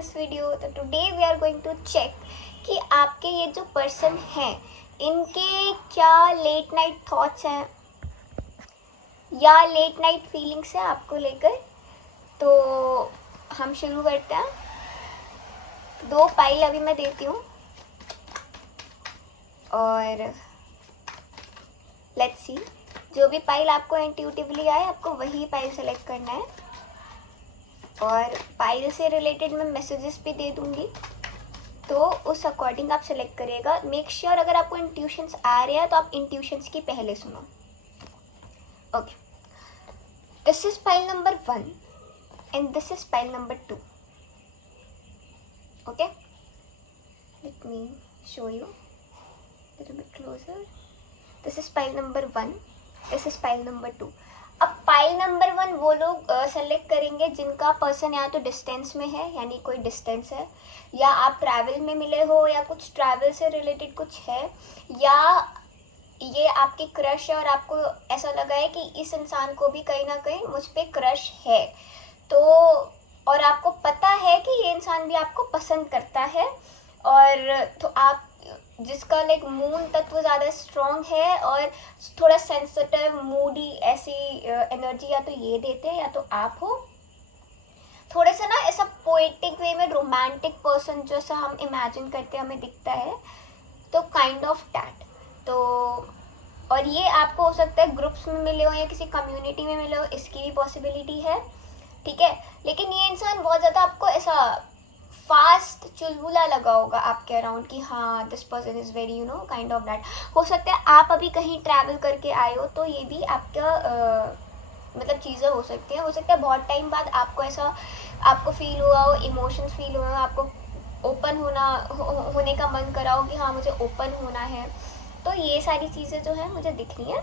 This video. तो today we are going to check कि आपके ये जो पर्सन हैं इनके क्या लेट नाइट थॉट्स हैं या लेट नाइट फीलिंग्स हैं आपको लेकर। तो हम शुरू करते हैं। 2 पाइल अभी मैं देती हूँ और लेट्स सी, जो भी पाइल आपको इंट्यूटिवली आए आपको वही पाइल सेलेक्ट करना है। और पाइल से रिलेटेड मैं मैसेजेस भी दे दूँगी, तो उस अकॉर्डिंग आप सेलेक्ट करिएगा। मेक श्योर अगर आपको इंट्यूशंस आ रहे हैं तो आप इंट्यूशंस की पहले सुनो। Okay, this is pile number 1 and this is pile number 2। Okay, let me show you little bit closer. This is pile number 1, this is pile number 2. अब पाइल नंबर 1 वो लोग सेलेक्ट करेंगे जिनका पर्सन या तो डिस्टेंस में है, यानी कोई डिस्टेंस है, या आप ट्रैवल में मिले हो, या कुछ ट्रैवल से रिलेटेड कुछ है, या ये आपकी क्रश है और आपको ऐसा लगा है कि इस इंसान को भी कहीं ना कहीं मुझ पे क्रश है। तो और आपको पता है कि ये इंसान भी आपको पसंद करता है, और तो आप जिसका लाइक मून तत्व ज़्यादा स्ट्रॉन्ग है और थोड़ा सेंसिटिव मूडी ऐसी एनर्जी या तो ये देते हैं या तो आप हो। थोड़ा सा ना ऐसा पोएटिक वे में रोमांटिक पर्सन जैसा हम इमेजिन करते हैं, हमें दिखता है, तो काइंड ऑफ डैट। तो और ये आपको हो सकता है ग्रुप्स में मिले हो या किसी कम्युनिटी में मिले हो, इसकी भी पॉसिबिलिटी है, ठीक है। लेकिन ये इंसान बहुत ज़्यादा आपको ऐसा फास्ट चुलबुला लगा होगा आपके अराउंड कि हाँ this person is very kind of that. हो सकता है आप अभी कहीं ट्रैवल करके आए हो, तो ये भी आपका मतलब चीज़ें हो सकती हैं। हो सकता है बहुत टाइम बाद आपको ऐसा आपको फील हुआ हो, इमोशंस फील हुए हो, आपको ओपन होने का मन करा हो कि हाँ मुझे ओपन होना है। तो ये सारी चीज़ें जो है मुझे दिख रही हैं,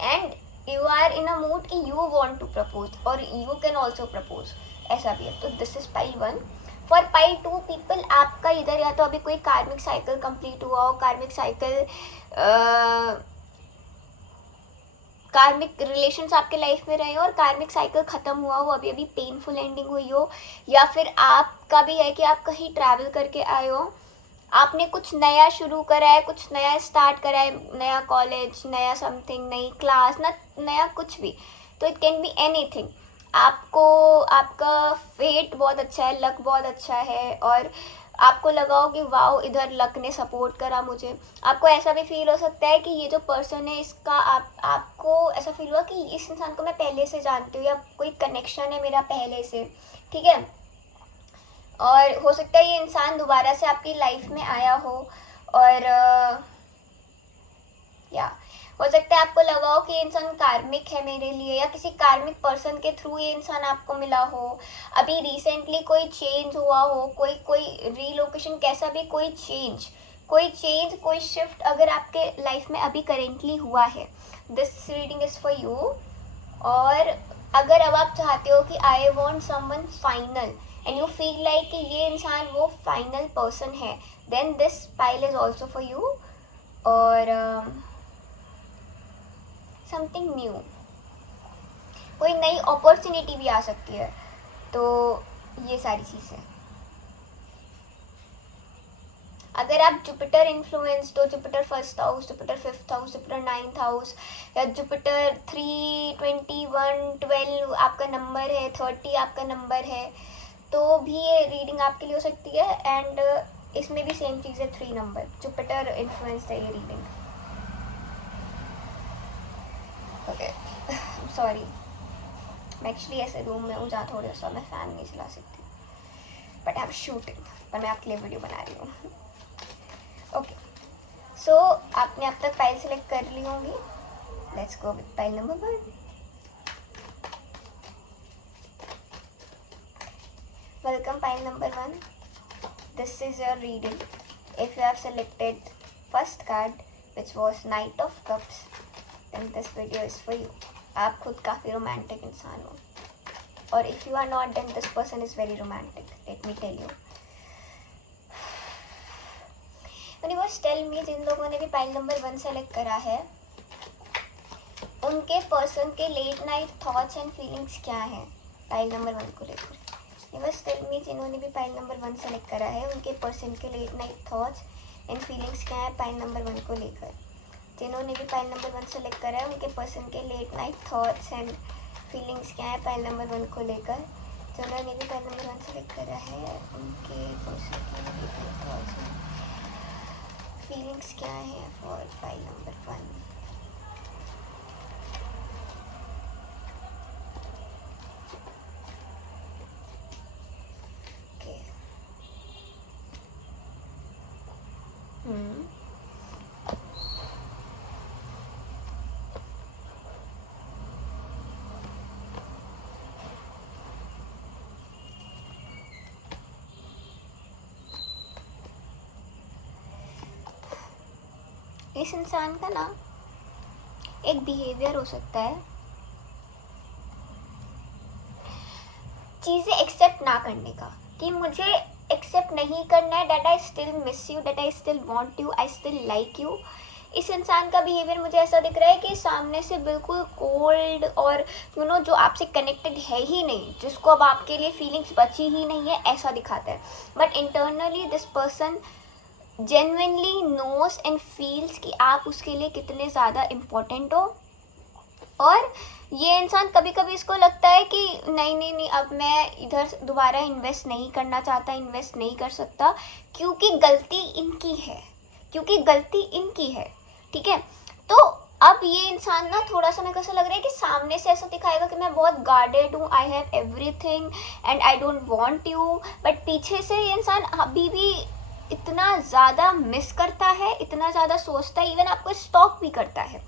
and you are in a mood कि यू वॉन्ट टू प्रपोज और यू कैन ऑल्सो प्रपोज, ऐसा भी है। तो this is pile 1। For pile 2 people, आपका इधर या तो अभी कोई कार्मिक साइकिल कंप्लीट हुआ हो, कार्मिक रिलेशंस आपके लाइफ में रहे हो और कार्मिक साइकिल ख़त्म हुआ हो, अभी अभी पेनफुल एंडिंग हुई हो, या फिर आपका भी है कि आप कहीं ट्रैवल करके आए हो, आपने कुछ नया शुरू करा है, कुछ नया स्टार्ट करा है, नया कॉलेज, नया समथिंग, नई क्लास, ना नया कुछ भी, तो इट कैन बी एनीथिंग। आपको आपका फेट बहुत अच्छा है, लक बहुत अच्छा है, और आपको लगा हो कि वाओ इधर लक ने सपोर्ट करा मुझे। आपको ऐसा भी फील हो सकता है कि ये जो पर्सन है इसका आपको ऐसा फील हुआ कि इस इंसान को मैं पहले से जानती हूँ, या कोई कनेक्शन है मेरा पहले से, ठीक है। और हो सकता है ये इंसान दोबारा से आपकी लाइफ में आया हो, और या हो सकता है आपको लगा हो कि ये इंसान कार्मिक है मेरे लिए, या किसी कार्मिक पर्सन के थ्रू ये इंसान आपको मिला हो, अभी रिसेंटली कोई चेंज हुआ हो, कोई रीलोकेशन, कैसा भी कोई चेंज कोई शिफ्ट अगर आपके लाइफ में अभी करेंटली हुआ है, this reading is for you. और अगर अब आप चाहते हो कि I want someone final and you feel like कि ये इंसान वो फाइनल पर्सन है, then this pile is also for you. और समथिंग न्यू, कोई नई अपॉर्चुनिटी भी आ सकती है। तो ये सारी चीज़ें, अगर आप जुपिटर इन्फ्लुएंस्ड हो, Jupiter 1st house, Jupiter 5th house, Jupiter 9th house, या जुपिटर 3, 21, 12 आपका नंबर है, 30 आपका नंबर है, तो भी ये रीडिंग आपके लिए हो सकती है। एंड इसमें भी सेम चीज़ है, 3 नंबर जुपिटर इन्फ्लुएंस्ड है ये रीडिंग। ओके, सॉरी, मैं एक्चुअली ऐसे रूम में हूँ जहाँ थोड़ा सा मैं फ़ैन नहीं चला सकती, बट आई एम शूटिंग, पर मैं आपके लिए वीडियो बना रही हूँ। ओके, सो आपने अब तक फाइल सेलेक्ट कर ली होंगी। Let's go with file number 1। Welcome file number 1, this is your reading. If you have selected first card which was knight of cups, then this video is for you. आप खुद काफ़ी romantic इंसान हो, और if you are not, then this person is very romantic, let me tell you. Universe tell me, जिन लोगों ने भी पाइल नंबर 1 सेलेक्ट करा है उनके पर्सन के late night thoughts and feelings क्या हैं पाइल नंबर 1 को लेकर। यूनिवर्स टेल में जिन्होंने भी पाइल नंबर 1 सेलेक्ट करा है उनके पर्सन के late night thoughts and feelings क्या है पाइल नंबर 1 को लेकर। जिन्होंने भी पाइल नंबर 1 सेलेक्ट करा है उनके पर्सन के late night thoughts and feelings क्या है पाइल नंबर 1 को लेकर। जिन्होंने भी पाइल नंबर 1 सेलेक्ट करा है उनके पर्सन के late night thoughts and feelings क्या है फॉर पाइल नंबर 1। इस इंसान का ना एक बिहेवियर हो सकता है चीज़ें एक्सेप्ट ना करने का, कि मुझे एक्सेप्ट नहीं करना है, that I still miss you, that I still want you, I still like you. इस इंसान का बिहेवियर मुझे ऐसा दिख रहा है कि सामने से बिल्कुल कोल्ड और जो आपसे कनेक्टेड है ही नहीं, जिसको अब आपके लिए फीलिंग्स बची ही नहीं है, ऐसा दिखाता है। But internally this person genuinely nose and feels कि आप उसके लिए कितने ज़्यादा इम्पोर्टेंट हो। और ये इंसान कभी कभी इसको लगता है कि नहीं अब मैं इधर दोबारा इन्वेस्ट नहीं करना चाहता, इन्वेस्ट नहीं कर सकता, क्योंकि गलती इनकी है, ठीक है। तो अब ये इंसान ना थोड़ा सा मेरे को ऐसा लग रहा है कि सामने से ऐसा दिखाएगा कि मैं बहुत गार्डेड हूँ, I have everything and I don't want you, but पीछे से ये इंसान अभी भी इतना ज़्यादा मिस करता है, इतना ज़्यादा सोचता है, इवन आपको स्टॉक भी करता है।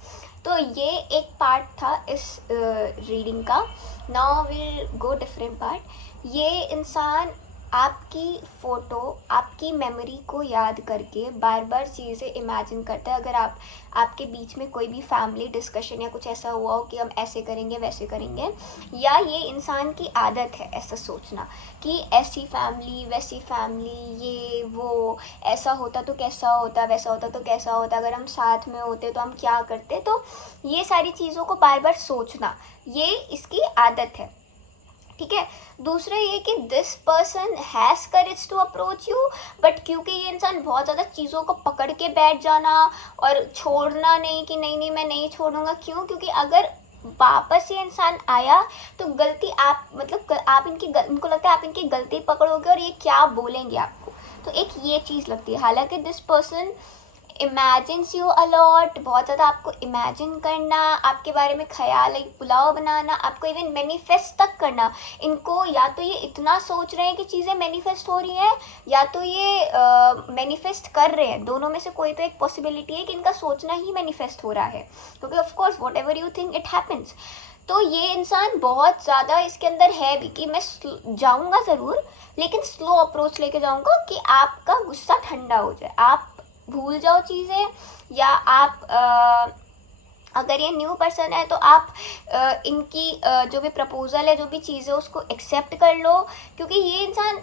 तो ये एक पार्ट था इस रीडिंग का। Now will go different part. ये इंसान आपकी फ़ोटो, आपकी मेमोरी को याद करके बार बार चीज़ें इमेजिन करता है। अगर आपके बीच में कोई भी फैमिली डिस्कशन या कुछ ऐसा हुआ हो कि हम ऐसे करेंगे वैसे करेंगे, या ये इंसान की आदत है ऐसा सोचना कि ऐसी फैमिली वैसी फैमिली, ये वो, ऐसा होता तो कैसा होता, वैसा होता तो कैसा होता, अगर हम साथ में होते तो हम क्या करते। तो ये सारी चीज़ों को बार बार सोचना, ये इसकी आदत है, ठीक है। दूसरा ये कि this person has courage to approach you, but क्योंकि ये इंसान बहुत ज़्यादा चीज़ों को पकड़ के बैठ जाना और छोड़ना नहीं कि नहीं मैं नहीं छोड़ूंगा, क्यों? क्योंकि अगर वापस ये इंसान आया तो गलती आप आप इनको लगता है आप इनकी गलती पकड़ोगे और ये क्या बोलेंगे आपको, तो एक ये चीज़ लगती है। हालांकि this person imagines you a lot, बहुत ज़्यादा आपको इमेजिन करना, आपके बारे में ख्याल, एक पुलाव बनाना, आपको इवन मैनिफेस्ट तक करना। इनको या तो ये इतना सोच रहे हैं कि चीज़ें मैनिफेस्ट हो रही हैं, या तो ये मैनिफेस्ट कर रहे हैं। दोनों में से कोई तो एक पॉसिबिलिटी है कि इनका सोचना ही मैनिफेस्ट हो रहा है, क्योंकि of course what ever you think it happens. तो ये इंसान बहुत ज़्यादा इसके अंदर है भी कि मैं जाऊँगा ज़रूर, लेकिन स्लो अप्रोच लेके जाऊँगा कि आपका गुस्सा ठंडा हो जाए, आप भूल जाओ चीज़ें, या आप अगर ये न्यू पर्सन है तो आप इनकी जो भी प्रपोज़ल है, जो भी चीज़ें, उसको एक्सेप्ट कर लो। क्योंकि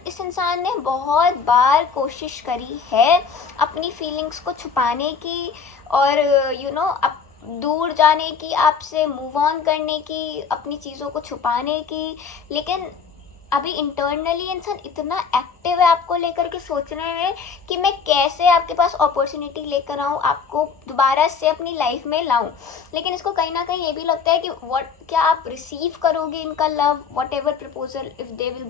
इस इंसान ने बहुत बार कोशिश करी है अपनी फीलिंग्स को छुपाने की और अब दूर जाने की, आपसे मूव ऑन करने की, अपनी चीज़ों को छुपाने की, लेकिन अभी इंटरनली इंसान इतना एक्टिव है आपको लेकर के सोचने में कि मैं कैसे आपके पास अपॉर्चुनिटी लेकर आऊँ, आपको दोबारा से अपनी लाइफ में लाऊँ। लेकिन इसको कहीं ना कहीं ये भी लगता है कि क्या आप रिसीव करोगे इनका love, what ever proposal if they will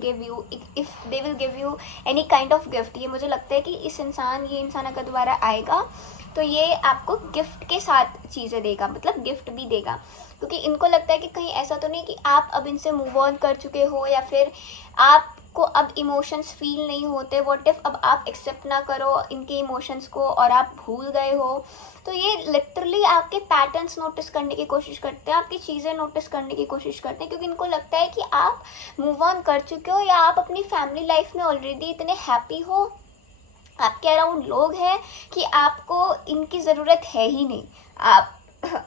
give you any kind of gift. ये मुझे लगता है कि ये इंसान अगर दोबारा आएगा तो ये आपको गिफ्ट के साथ चीज़ें देगा, मतलब गिफ्ट भी देगा, क्योंकि इनको लगता है कि कहीं ऐसा तो नहीं कि आप अब इनसे मूव ऑन कर चुके हो, या फिर आपको अब इमोशंस फील नहीं होते, व्हाट इफ अब आप एक्सेप्ट ना करो इनके इमोशंस को और आप भूल गए हो। तो ये लिटरली आपके पैटर्न्स नोटिस करने की कोशिश करते हैं, आपकी चीज़ें नोटिस करने की कोशिश करते हैं, क्योंकि इनको लगता है कि आप मूव ऑन कर चुके हो, या आप अपनी फैमिली लाइफ में ऑलरेडी इतने हैप्पी हो, आपके अराउंड लोग हैं कि आपको इनकी ज़रूरत है ही नहीं,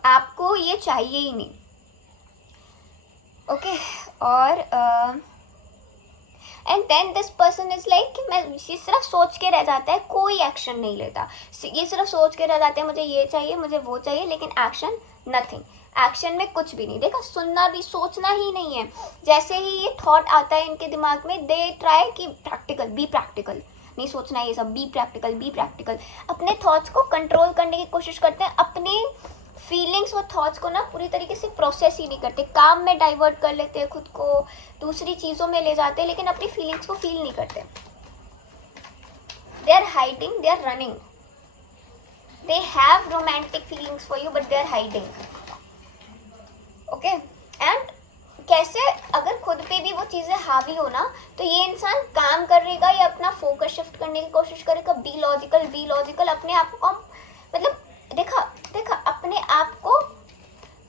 आपको ये चाहिए ही नहीं, ओके। और and then this person is like कि मैं ये सिर्फ सोच के रह जाता है, कोई एक्शन नहीं लेता, ये सिर्फ सोच के रह जाते हैं मुझे ये चाहिए मुझे वो चाहिए, लेकिन एक्शन नथिंग। एक्शन में कुछ भी नहीं। देखा, सुनना भी, सोचना ही नहीं है। जैसे ही ये थॉट आता है इनके दिमाग में, दे ट्राई कि प्रैक्टिकल, बी प्रैक्टिकल, नहीं सोचना ये सब, बी प्रैक्टिकल, बी प्रैक्टिकल। अपने थॉट्स को कंट्रोल करने की कोशिश करते हैं, अपनी फीलिंग्स और थॉट्स को ना पूरी तरीके से प्रोसेस ही नहीं करते, काम में डाइवर्ट कर लेते हैं खुद को, दूसरी चीज़ों में ले जाते हैं, लेकिन अपनी फीलिंग्स को फील नहीं करते। They are hiding, they are running, they have romantic feelings for you but they are hiding. Okay, and कैसे, अगर खुद पे भी वो चीज़ें हावी हो ना, तो ये इंसान काम करेगा या अपना फोकस शिफ्ट करने की कोशिश करेगा, बी लॉजिकल, बी लॉजिकल, अपने आप को, मतलब देखा अपने आप को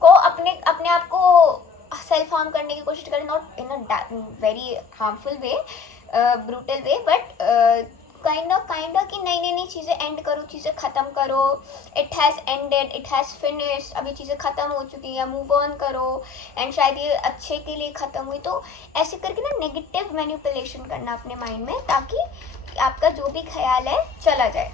अपने आप को सेल्फ हार्म करने की कोशिश करें, not in a very harmful way, brutal way, but kind of कि नई चीज़ें एंड करो, चीज़ें ख़त्म करो, it has ended, it has finished, अभी चीज़ें ख़त्म हो चुकी हैं, मूव ऑन करो, एंड शायद ये अच्छे के लिए ख़त्म हुई। तो ऐसे करके ना नेगेटिव मैनिपुलेशन करना अपने माइंड में, ताकि आपका जो भी ख्याल है चला जाए।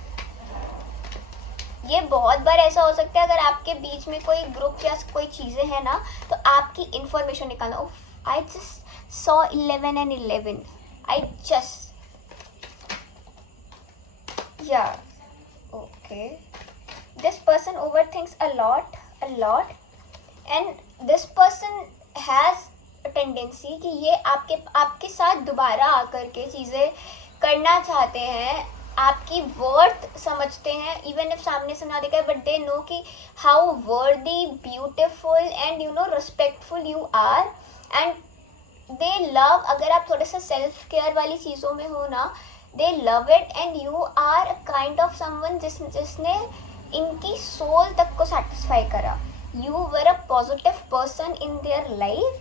ये बहुत बार ऐसा हो सकता है, अगर आपके बीच में कोई ग्रुप या कोई चीज़ें हैं ना, तो आपकी इंफॉर्मेशन निकालना, I just saw 11 and 11, I just, yeah, okay, this person overthinks a lot, and this person has a tendency कि ये आपके साथ दोबारा आकर के चीज़ें करना चाहते हैं, आपकी वर्थ समझते हैं, इवन इफ सामने से ना दिखाए, बट दे नो कि how worthy, beautiful and you know respectful you are, and they love, अगर आप थोड़ा सा सेल्फ केयर वाली चीज़ों में हो ना, they love it, and you are a kind of someone जिसने इनकी सोल तक को सेटिस्फाई करा। You were a positive person in their life,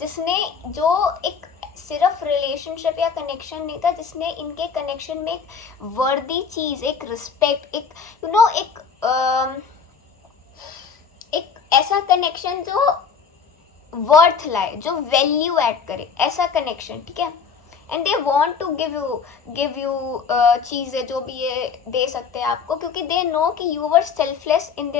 जिसने, जो एक सिर्फ रिलेशनशिप या कनेक्शन नहीं था, जिसने इनके कनेक्शन में एक वर्दी चीज़, एक रिस्पेक्ट, एक यू नो एक ऐसा कनेक्शन जो वर्थ लाए, जो वैल्यू ऐड करे, ऐसा कनेक्शन, ठीक है। And they want to give you चीज़ें जो भी ये दे सकते हैं आपको, क्योंकि दे नो कि you were selfless in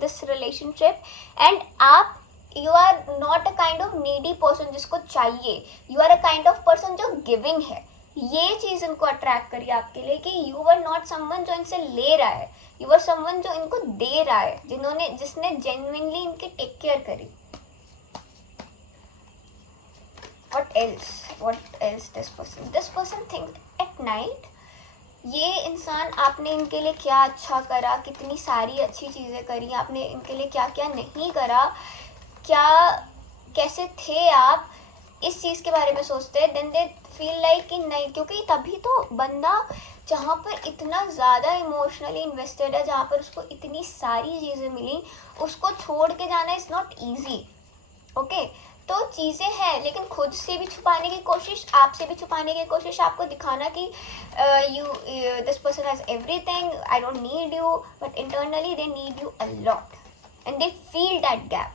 this relationship, and आप, you are not a kind of needy person जिसको चाहिए, you are a kind of person जो गिविंग है। ये चीज़ इनको अट्रैक्ट करी आपके लिए कि यू वर नॉट समवन जो इनसे ले रहा है, यू वर समवन जो इनको दे रहा है, जिसने जेन्युइनली इनकी टेक केयर करी। What else this person thinks at night, ये इंसान, आपने इनके लिए क्या अच्छा करा, कितनी सारी अच्छी चीज़ें करी, आपने इनके लिए क्या क्या नहीं करा, क्या कैसे थे आप, इस चीज़ के बारे में सोचते हैं। देन दे फील लाइक कि नहीं, क्योंकि तभी तो बंदा जहाँ पर इतना ज़्यादा इमोशनली इन्वेस्टेड है, जहाँ पर उसको इतनी सारी चीज़ें मिली, उसको छोड़ के जाना इज़ नॉट ईजी। ओके, तो चीज़ें हैं, लेकिन खुद से भी छुपाने की कोशिश, आपसे भी छुपाने की कोशिश, आपको दिखाना कि this person has everything, I don't need you, but internally they need you a lot, and they feel that gap.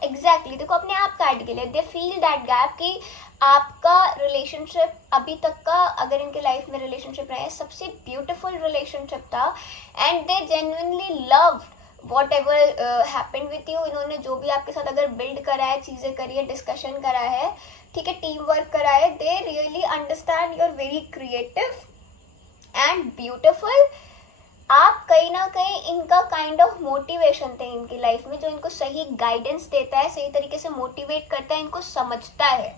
Exactly, देखो अपने आप काट के लिए, दे फील दैट गैप कि आपका रिलेशनशिप अभी तक का, अगर इनके लाइफ में रिलेशनशिप रहे, सबसे ब्यूटिफुल रिलेशनशिप था, and they genuinely loved whatever happened with you। इन्होंने जो भी आपके साथ अगर बिल्ड करा है, चीज़ें करी है, डिस्कशन करा है, ठीक है, टीम वर्क करा है, they really understand you are very creative and beautiful. आप कहीं ना कहीं इनका काइंड ऑफ मोटिवेशन थे इनकी लाइफ में, जो इनको सही गाइडेंस देता है, सही तरीके से मोटिवेट करता है, इनको समझता है,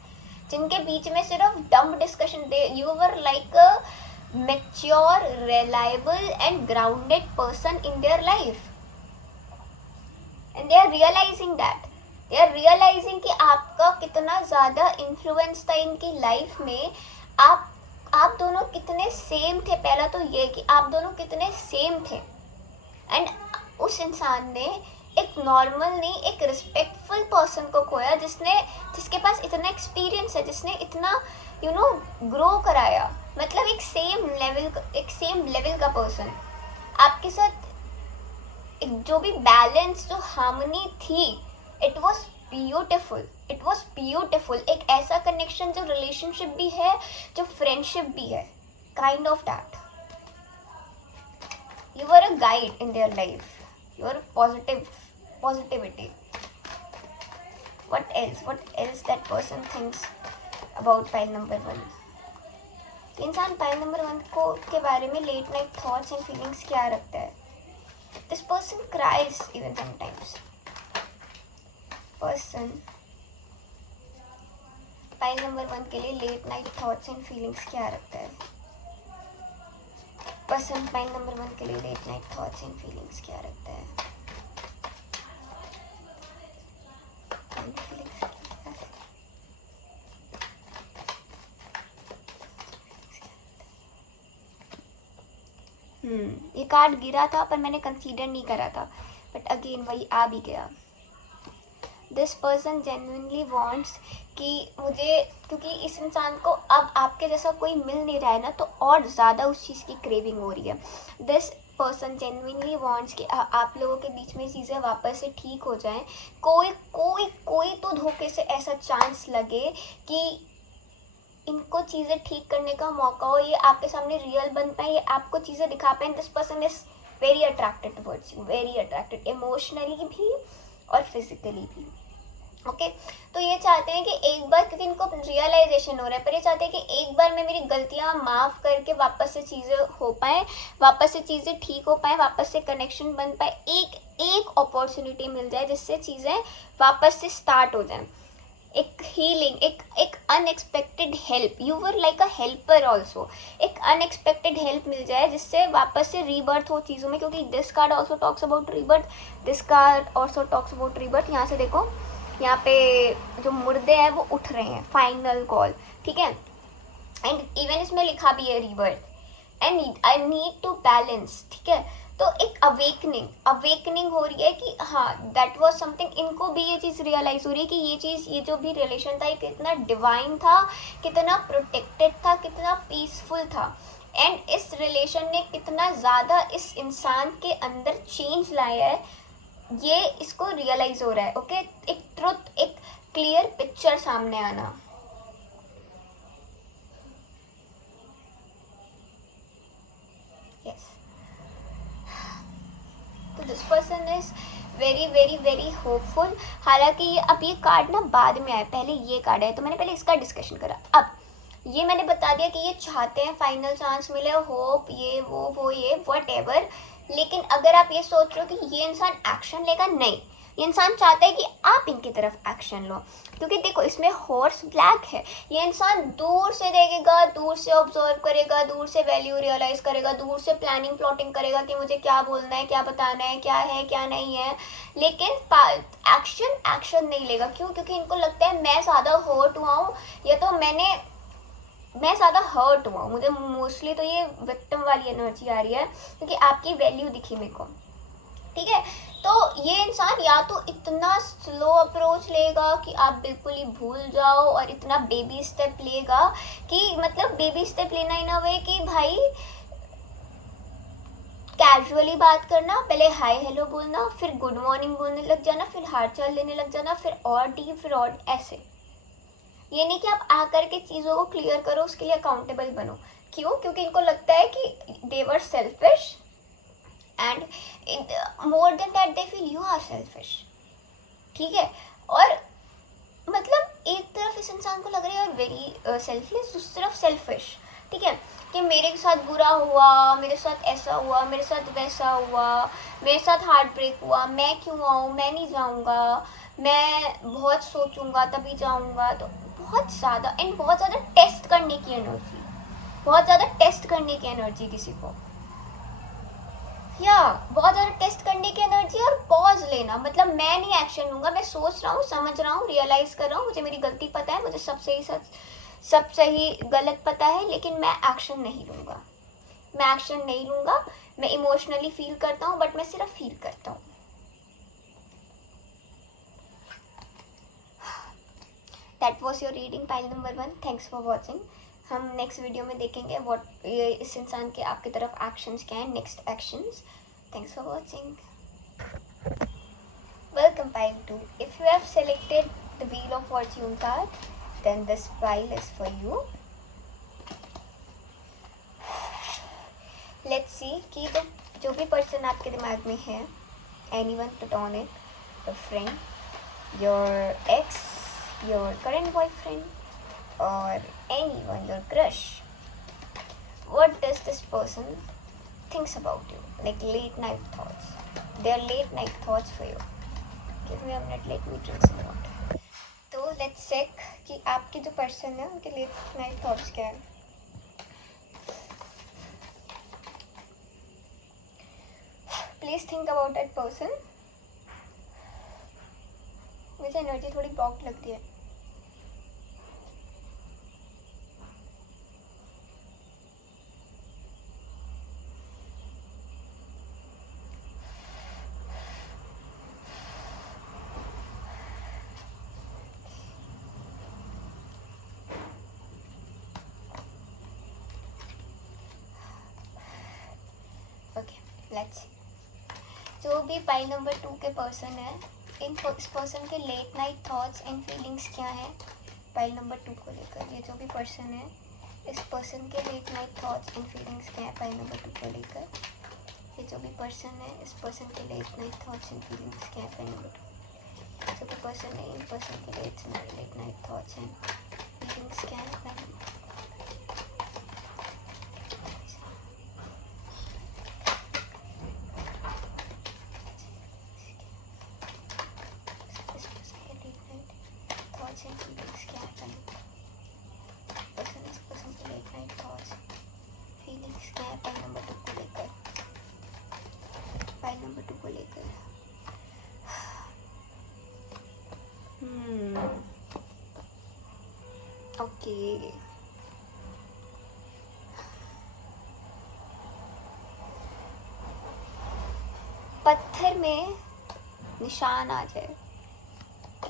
जिनके बीच में सिर्फ dump discussion, they you were like a mature, reliable and grounded person in their life, and they are realizing कि आपका कितना ज़्यादा इन्फ्लुएंस था इनकी लाइफ में। आप दोनों कितने सेम थे, पहला तो ये कि आप दोनों कितने सेम थे, एंड उस इंसान ने एक नॉर्मल नहीं, एक रिस्पेक्टफुल पर्सन को खोया, जिसके पास इतना एक्सपीरियंस है, जिसने इतना यू नो ग्रो कराया, मतलब एक सेम लेवल का पर्सन आपके साथ, जो भी बैलेंस, जो हार्मनी थी, इट वॉज ब्यूटिफुल। एक ऐसा कनेक्शन जो रिलेशनशिप भी है, जो फ्रेंडशिप भी है, kind of that. You are a guide in their life, you are positive positivity. What else that person thinks about pile number 1? इंसान पाइल नंबर 1 को के बारे में late night thoughts and feelings क्या रखता है? This person cries even sometimes. Person pile number 1 के लिए late night thoughts and feelings क्या रखता है? पर्सन पाइल नंबर 1 के लिए late night thoughts and feelings क्या रखता है? ये कार्ड गिरा था पर मैंने कंसीडर नहीं करा था, बट अगेन वही आ भी गया. दिस पर्सन जेन्युइनली वांट्स कि मुझे, क्योंकि इस इंसान को अब आपके जैसा कोई मिल नहीं रहा है ना, तो और ज़्यादा उस चीज़ की क्रेविंग हो रही है. दिस पर्सन जेन्युइनली वांट्स कि आप लोगों के बीच में चीज़ें वापस से ठीक हो जाएं. कोई तो धोखे से ऐसा चांस लगे कि इनको चीज़ें ठीक करने का मौका हो, ये आपके सामने रियल बन पाए, ये आपको चीज़ें दिखा पाए. This person is very attracted towards you, very attracted, emotionally भी और फिजिकली भी. ओके तो ये चाहते हैं कि एक बार, क्योंकि इनको रियलाइजेशन हो रहा है, पर ये चाहते हैं कि एक बार मैं मेरी गलतियां माफ़ करके वापस से चीज़ें हो पाए, वापस से चीज़ें ठीक हो पाए, वापस से कनेक्शन बन पाए, एक अपॉर्चुनिटी मिल जाए जिससे चीज़ें वापस से स्टार्ट हो जाएं. एक हीलिंग, एक unexpected help, you were like a helper also. एक अनएक्सपेक्टेड हेल्प मिल जाए जिससे वापस से रीबर्थ हो चीज़ों में, क्योंकि this card also talks about rebirth, this card also talks about rebirth. यहाँ से देखो, यहाँ पे जो मुर्दे हैं वो उठ रहे हैं, फाइनल कॉल, ठीक है. एंड इवन इसमें लिखा भी है rebirth and I need to balance, ठीक है. तो एक अवेकनिंग हो रही है कि हाँ दैट वाज समथिंग. इनको भी ये चीज़ रियलाइज़ हो रही है कि ये चीज़, ये जो भी रिलेशन था, ये कितना डिवाइन था, कितना प्रोटेक्टेड था, कितना पीसफुल था. एंड इस रिलेशन ने कितना ज़्यादा इस इंसान के अंदर चेंज लाया है, ये इसको रियलाइज हो रहा है. ओके एक ट्रुथ, एक क्लियर पिक्चर सामने आना. यस, तो this person is very very very hopeful. हालांकि अब ये कार्ड ना बाद में आया, पहले ये कार्ड है, तो मैंने पहले इसका डिस्कशन करा. अब ये मैंने बता दिया कि ये चाहते हैं फाइनल चांस मिले, होप, ये वो ये वट एवर. लेकिन अगर आप ये सोच रहे हो कि ये इंसान एक्शन लेगा, नहीं, ये इंसान चाहता है कि आप इनकी तरफ एक्शन लो. क्योंकि देखो इसमें हॉर्स ब्लैक है. ये इंसान दूर से देखेगा, दूर से ऑब्जर्व करेगा, दूर से वैल्यू रियलाइज करेगा, दूर से प्लानिंग प्लॉटिंग करेगा कि मुझे क्या बोलना है, क्या बताना है, क्या नहीं है. लेकिन एक्शन नहीं लेगा. क्यों? क्योंकि इनको लगता है मैं ज़्यादा हर्ट हुआ हूँ, या तो मैं ज़्यादा हर्ट हुआ हूँ. मुझे मोस्टली तो ये विक्टिम वाली एनर्जी आ रही है, क्योंकि आपकी वैल्यू दिखी मेरे को, ठीक है. तो ये इंसान या तो इतना स्लो अप्रोच लेगा कि आप बिल्कुल ही भूल जाओ, और इतना बेबी स्टेप लेगा कि मतलब बेबी स्टेप लेना इन अ वे कि भाई कैजुअली बात करना, पहले हाय हेलो बोलना, फिर गुड मॉर्निंग बोलने लग जाना, फिर हाल चाल लेने लग जाना, फिर और डीप, फिर और ऐसे. ये नहीं कि आप आकर के चीज़ों को क्लियर करो, उसके लिए अकाउंटेबल बनो. क्यों? क्योंकि इनको लगता है कि they were selfish, and more than that they feel you are selfish, ठीक है. और मतलब एक तरफ इस इंसान को लग रहा है वेरी सेल्फलेस, दूसरी तरफ सेल्फिश, ठीक है. कि मेरे साथ बुरा हुआ, मेरे साथ ऐसा हुआ, मेरे साथ वैसा हुआ, मेरे साथ हार्ट ब्रेक हुआ, मैं क्यों आऊँ, मैं नहीं जाऊँगा, मैं बहुत सोचूंगा तभी जाऊँगा. तो बहुत ज़्यादा एंड बहुत ज़्यादा टेस्ट करने की एनर्जी, बहुत ज़्यादा टेस्ट करने की एनर्जी किसी को, या बहुत ज़्यादा टेस्ट करने की एनर्जी. और पॉज लेना, मतलब मैं नहीं एक्शन लूँगा, मैं सोच रहा हूँ, समझ रहा हूँ, रियलाइज़ कर रहा हूँ, मुझे मेरी गलती पता है, मुझे सब सही गलत पता है, लेकिन मैं एक्शन नहीं लूँगा. मैं इमोशनली फील करता हूँ, बट मैं सिर्फ फील करता हूँ. That was your reading pile number 1. Thanks for watching. हम नेक्स्ट वीडियो में देखेंगे व्हाट इस इंसान के आपकी तरफ एक्शंस क्या हैं, next actions. Thanks for watching. Welcome pile 2. If you have selected the Wheel of Fortune card, then this pile is for you. Let's see कि जो भी पर्सन आपके दिमाग में है, anyone put on it, your friend, your ex, your current boyfriend, or anyone, your crush. What does this person thinks about you? Like late night thoughts. Their late night thoughts for you. Give me a minute, let me drink some water. तो let's check कि आपके जो person है उनके late night thoughts क्या है. Please think about that person. मुझे energy थोड़ी ब्लॉक लगती है. Okay, let's. जो भी पाइल नंबर 2 के पर्सन है, इस पर्सन के late night thoughts and feelings क्या हैं पाइल नंबर 2 को लेकर. ये जो भी पर्सन है, इस पर्सन के late night thoughts and feelings क्या हैं पाइल नंबर 2 को लेकर. ये जो भी पर्सन है, इस पर्सन के late night thoughts and feelings क्या हैं पाइल नंबर 2. जो भी पर्सन है, इन पर्सन के late night thoughts and feelings क्या हैं पाइल नंबर 2. ओके, पत्थर में निशान आ जाए,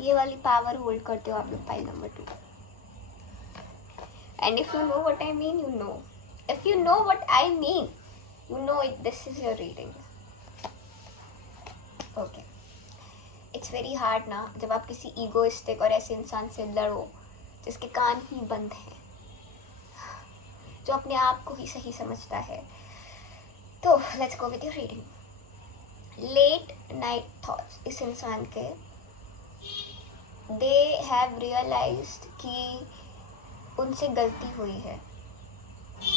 ये वाली पावर होल्ड करते हो आप लोग pile number 2. And if you know what I mean, you know. If you know what I mean, you know it. This is your reading. Okay, it's very hard ना जब आप किसी ईगोइस्टिक और ऐसे इंसान से लड़ो जिसके कान ही बंद हैं, जो अपने आप को ही सही समझता है. तो let's go with your reading. Late night thoughts इस इंसान के, दे हैव रियलाइज्ड कि उनसे गलती हुई है.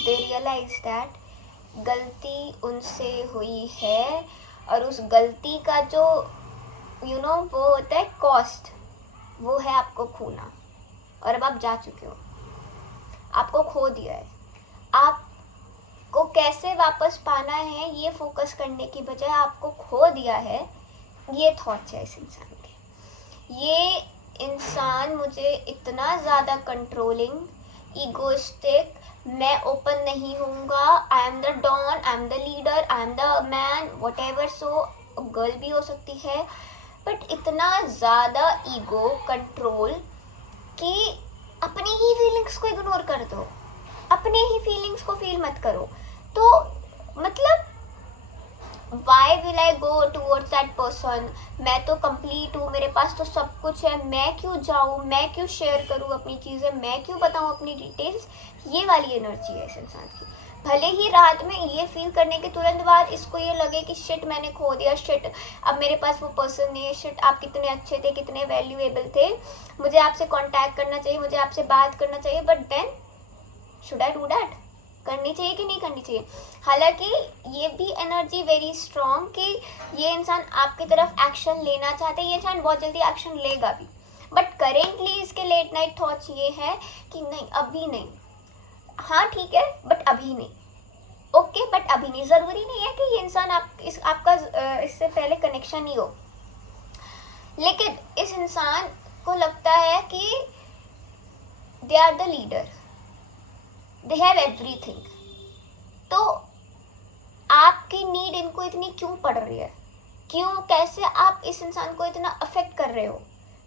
दे रियलाइज दैट गलती उनसे हुई है, और उस गलती का जो वो होता है कॉस्ट, वो है आपको खोना. और अब आप जा चुके हो, आपको खो दिया है. आपको कैसे वापस पाना है ये फोकस करने की बजाय आपको खो दिया है. ये थॉट्स है इस इंसान के. ये इंसान मुझे इतना ज़्यादा कंट्रोलिंग, ईगोइस्टिक, मैं ओपन नहीं होऊंगा, I am the don, I am the leader, I am the man, whatever. So girl भी हो सकती है, बट इतना ज़्यादा ईगो कंट्रोल कि अपनी ही फीलिंग्स को इग्नोर कर दो, अपने ही फीलिंग्स को फील मत करो. तो मतलब why will I go towards that person. मैं तो कंप्लीट हूँ, मेरे पास तो सब कुछ है, मैं क्यों जाऊँ, मैं क्यों शेयर करूँ अपनी चीज़ें, मैं क्यों बताऊँ अपनी डिटेल्स. ये वाली एनर्जी है इस इंसान की. भले ही रात में ये फील करने के तुरंत बाद इसको ये लगे कि शिट मैंने खो दिया, शिट अब मेरे पास वो पर्सन नहीं है, शिट आप कितने अच्छे थे, कितने वैल्यूएबल थे, मुझे आपसे कांटेक्ट करना चाहिए, मुझे आपसे बात करना चाहिए. But then should I do that? करनी चाहिए कि नहीं करनी चाहिए? हालांकि ये भी एनर्जी वेरी स्ट्रॉन्ग कि ये इंसान आपकी तरफ एक्शन लेना चाहते हैं, ये इंसान बहुत जल्दी एक्शन लेगा भी. बट करेंटली इसके लेट नाइट थॉट्स ये है कि नहीं, अभी नहीं. हाँ ठीक है, बट अभी नहीं. ओके, बट अभी नहीं. ज़रूरी नहीं है कि ये इंसान आपका इससे पहले कनेक्शन ही हो, लेकिन इस इंसान को लगता है कि they are the leader, they have everything. तो आपकी नीड इनको इतनी क्यों पड़ रही है, क्यों, कैसे आप इस इंसान को इतना अफेक्ट कर रहे हो,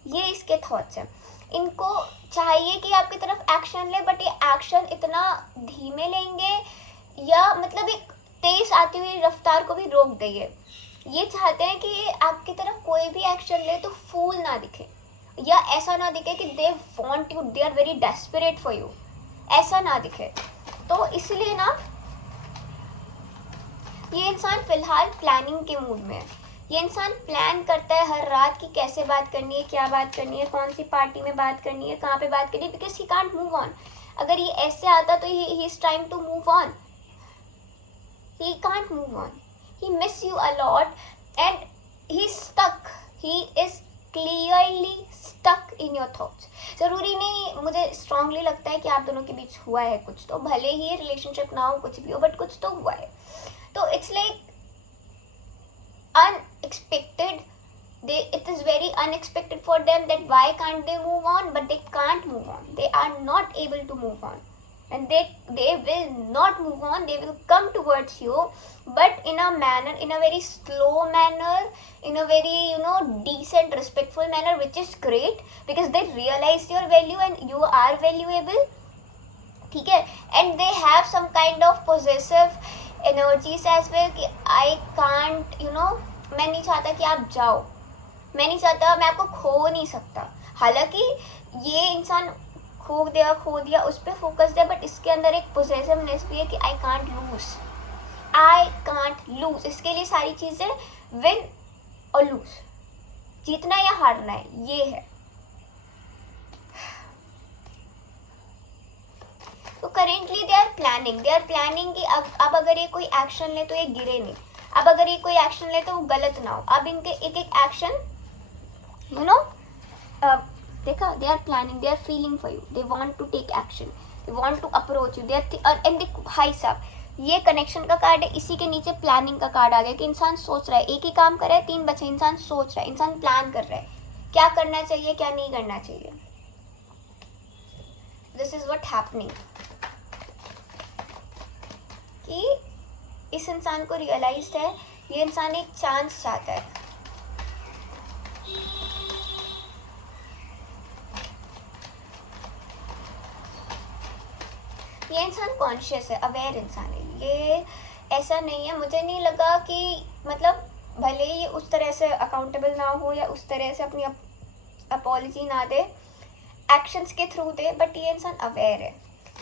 ये इसके थॉट्स हैं. इनको चाहिए कि आपकी तरफ एक्शन ले, बट ये एक्शन इतना धीमे लेंगे या मतलब एक तेज आती हुई रफ्तार को भी रोक देंगे. ये चाहते हैं कि आपकी तरफ कोई भी एक्शन ले तो फूल ना दिखे, या ऐसा ना दिखे कि they want you, they are very desperate for you, ऐसा ना दिखे. तो इसलिए ना ये इंसान फिलहाल प्लानिंग के मूड में है. ये इंसान प्लान करता है हर रात कि कैसे बात करनी है, क्या बात करनी है, कौन सी पार्टी में बात करनी है, कहाँ पे बात करनी है, because he can't move on. अगर ये ऐसे आता तो he is trying to move on. He can't move on. He miss you a lot and he stuck. He is clearly stuck in your thoughts. ज़रूरी नहीं, मुझे स्ट्रांगली लगता है कि आप दोनों के बीच हुआ है कुछ, तो भले ही रिलेशनशिप ना हो, कुछ भी हो, बट कुछ तो हुआ है. तो it's like unexpected. It is very unexpected for them that why can't they move on, but they can't move on. They are not able to move on, and they will not move on. They will come towards you, but in a manner, in a very slow manner, in a very decent, respectful manner, which is great because they realize your value and you are valuable. ठीक है. And they have some kind of possessive energies as well कि I can't मैं नहीं चाहता कि आप जाओ, मैं नहीं चाहता, मैं आपको खो नहीं सकता. हालांकि ये इंसान खो दिया उस पर फोकस्ड है, बट इसके अंदर एक पोजेसिवनेस भी है कि आई कांट लूज. इसके लिए सारी चीज़ें विन और लूज, जीतना या हारना है, ये है. तो करेंटली दे आर प्लानिंग कि अब अगर ये कोई एक्शन ले तो ये गिरे नहीं, अब अगर ये कोई एक्शन ले तो वो गलत ना हो. अब इनके एक एक्शन देखा, they are planning, they are feeling for you, they want to take action, they want to approach you, they are and भाई साहब, ये कनेक्शन का कार्ड है, इसी के नीचे प्लानिंग का कार्ड आ गया कि इंसान सोच रहा है, एक ही काम कर रहा है, 3 बच्चे, इंसान सोच रहा है, इंसान प्लान कर रहा है क्या करना चाहिए, क्या नहीं करना चाहिए. दिस इज व्हाट हैपनिंग कि इस इंसान को रियलाइज्ड है, ये इंसान एक चांस चाहता है. ये इंसान कॉन्शियस है, अवेयर इंसान है. ये ऐसा नहीं है, मुझे नहीं लगा कि मतलब भले ही उस तरह से अकाउंटेबल ना हो या उस तरह से अपनी अपॉलजी ना दे, एक्शंस के थ्रू दे, बट ये इंसान अवेयर है.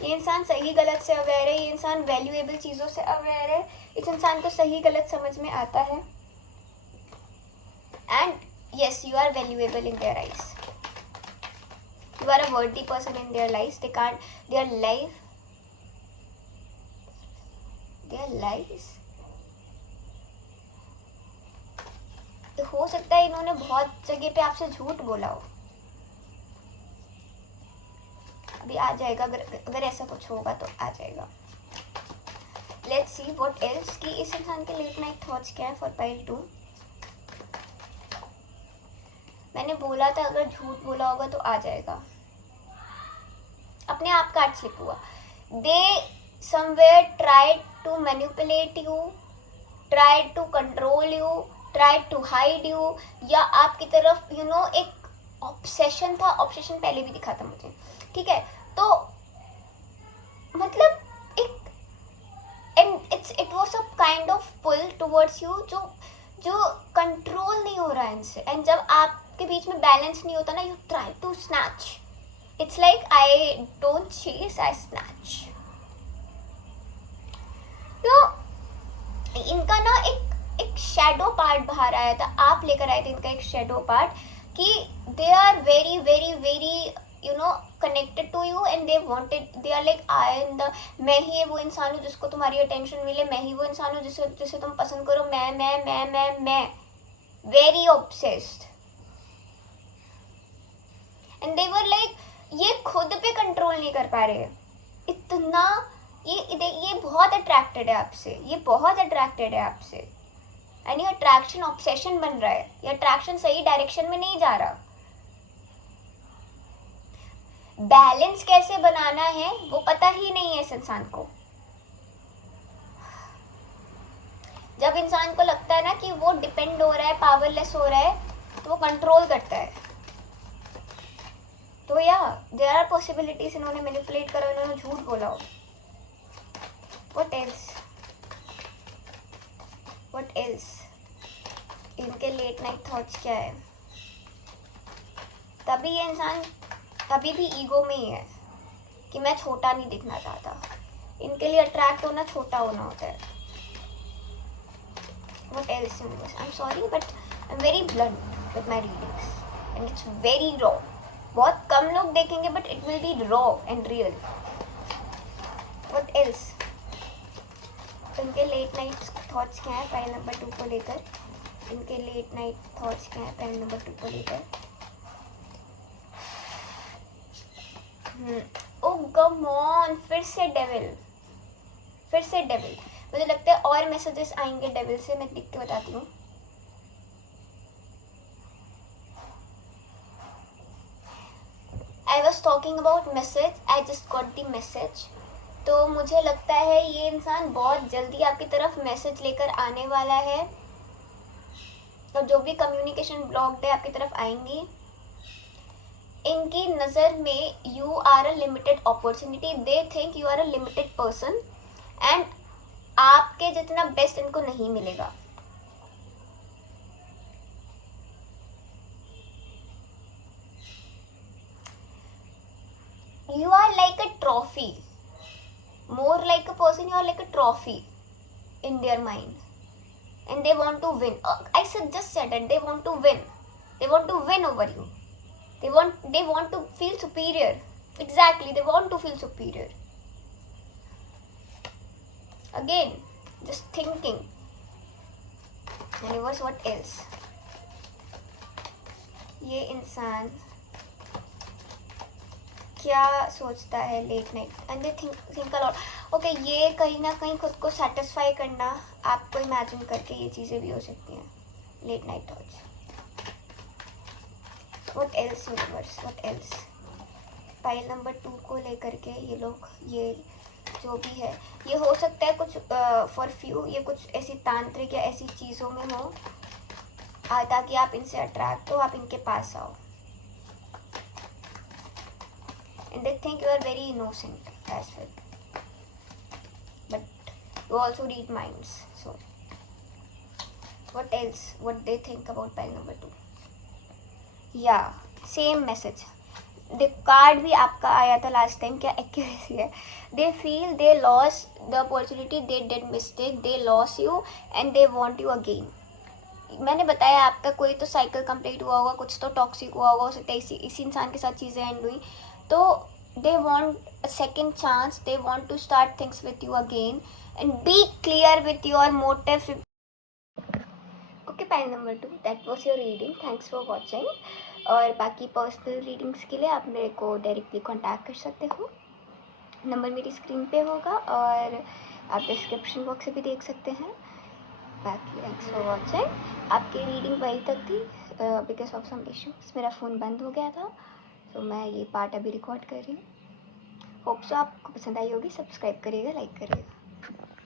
ये इंसान सही गलत से अवेयर है, ये इंसान वैल्यूएबल चीज़ों से अवेयर है. इस इंसान को सही गलत समझ में आता है. And yes, you are valuable in their eyes. You are a worthy person in their lives. Their lives. हो सकता है इन्होंने बहुत जगह पे आपसे झूठ बोला हो. अभी आ जाएगा, अगर ऐसा कुछ होगा तो आ जाएगा. लेट्स सी व्हाट एल्स कि इस इंसान के लेट नाइट थॉट्स क्या है फॉर पाइल 2. मैंने बोला था अगर झूठ बोला होगा तो आ जाएगा. अपने आप कार्ड स्लिप हुआ. They somewhere tried to manipulate you, tried to control you, tried to hide you, या आपकी तरफ एक ऑब्सेशन था. ऑब्सेशन पहले भी दिखा था मुझे, ठीक है. तो मतलब it was a kind of pull towards you जो कंट्रोल नहीं हो रहा है इनसे. एंड जब आपके बीच में बैलेंस नहीं होता ना, you try to snatch. It's like I don't chase, I snatch. तो इनका ना एक शेडो पार्ट बाहर आया था, आप लेकर आए थे इनका एक शेडो पार्ट कि they are very very very connected to you and they wanted, they are like I am the, मैं ही वो इंसान हूँ जिसको तुम्हारी अटेंशन मिले, मैं ही वो इंसान हूँ जिसे तुम पसंद करो, मैं very obsessed. And they were like, ये खुद पे कंट्रोल नहीं कर पा रहे इतना. ये बहुत अट्रैक्टेड है आपसे, ये बहुत अट्रैक्टेड है आपसे. एंड ये अट्रैक्शन ऑब्सेशन बन रहा है, ये अट्रैक्शन सही डायरेक्शन में नहीं जा रहा. बैलेंस कैसे बनाना है वो पता ही नहीं है इस इंसान को. जब इंसान को लगता है ना कि वो डिपेंड हो रहा है, पावरलेस हो रहा है, तो वो कंट्रोल करता है. तो या देयर आर पॉसिबिलिटीज इन्होंने मैनिपुलेट करा, इन्होंने झूठ बोला हो. व्हाट एल्स इनके लेट नाइट थॉट्स क्या है. तभी ये इंसान अभी भी ईगो में ही है कि मैं छोटा नहीं दिखना चाहता. इनके लिए अट्रैक्ट होना छोटा होना होता है. What else universe, I am sorry but I am very blunt with my readings and it's very raw. बहुत कम लोग देखेंगे but it will be raw and real. What else? इनके लेट नाइट थॉट्स क्या है पाइल नंबर 2 को लेकर? इनके late night thoughts क्या है पाइल नंबर 2 को लेकर? ओ कम ऑन, फिर से डेविल. मुझे लगता है और मैसेजेस आएंगे डेविल से. मैं लिख के बताती हूँ. I was talking about message. I just got the message. तो मुझे लगता है ये इंसान बहुत जल्दी आपकी तरफ मैसेज लेकर आने वाला है. और जो भी कम्युनिकेशन ब्लॉक्ड है आपकी तरफ आएंगी. इनकी नज़र में you are a limited opportunity. They think you are a limited person and आपके जितना बेस्ट इनको नहीं मिलेगा. You are like a trophy, more like a person. You are like a trophy in their mind, and they want to win. I just said that they want to win. They want to win over you. They want to feel superior. Exactly, they want to feel superior. Again, just thinking. Universe, what else? ये इंसान क्या सोचता है late night and they think a lot. Okay, ये कहीं ना कहीं खुद को सेटिस्फाई करना आपको इमेजिन करके ये चीज़ें भी हो सकती हैं. Late night thoughts. What else universe, what else? Pile number 2 को लेकर के ये लोग, ये जो भी है, ये हो सकता है कुछ फॉर फ्यू ये कुछ ऐसी तांत्रिक या ऐसी चीज़ों में हो ताकि आप इनसे अट्रैक्ट हो, आप इनके पास आओ. And they think you are very innocent as well, but you also read minds. So what else? What they think about pile number 2? Yeah, same message. The card भी आपका आया था last time. क्या accuracy है? They feel they lost the opportunity, they did mistake, they lost you and they want you again. मैंने बताया आपका कोई तो साइकिल कंप्लीट हुआ होगा, कुछ तो टॉक्सिक हुआ होगा, हो सकता है इसी इंसान के साथ चीज़ें एंड हुई. तो they want a second chance, they want to start things with you again and be clear with your motive. Okay, pile number 2, that was your reading. Thanks for watching. और बाकी पर्सनल रीडिंग्स के लिए आप मेरे को directly contact कर सकते हो. नंबर मेरी स्क्रीन पे होगा और आप डिस्क्रिप्शन बॉक्स से भी देख सकते हैं. बाकी थैंक्स फॉर वॉचिंग. आपकी रीडिंग वही तक थी बिकॉज ऑफ सम इश्यूज. मेरा फ़ोन बंद हो गया था तो मैं ये पार्ट अभी रिकॉर्ड कर रही हूँ. होप सो आपको पसंद आई होगी. सब्सक्राइब करिएगा, लाइक करिएगा.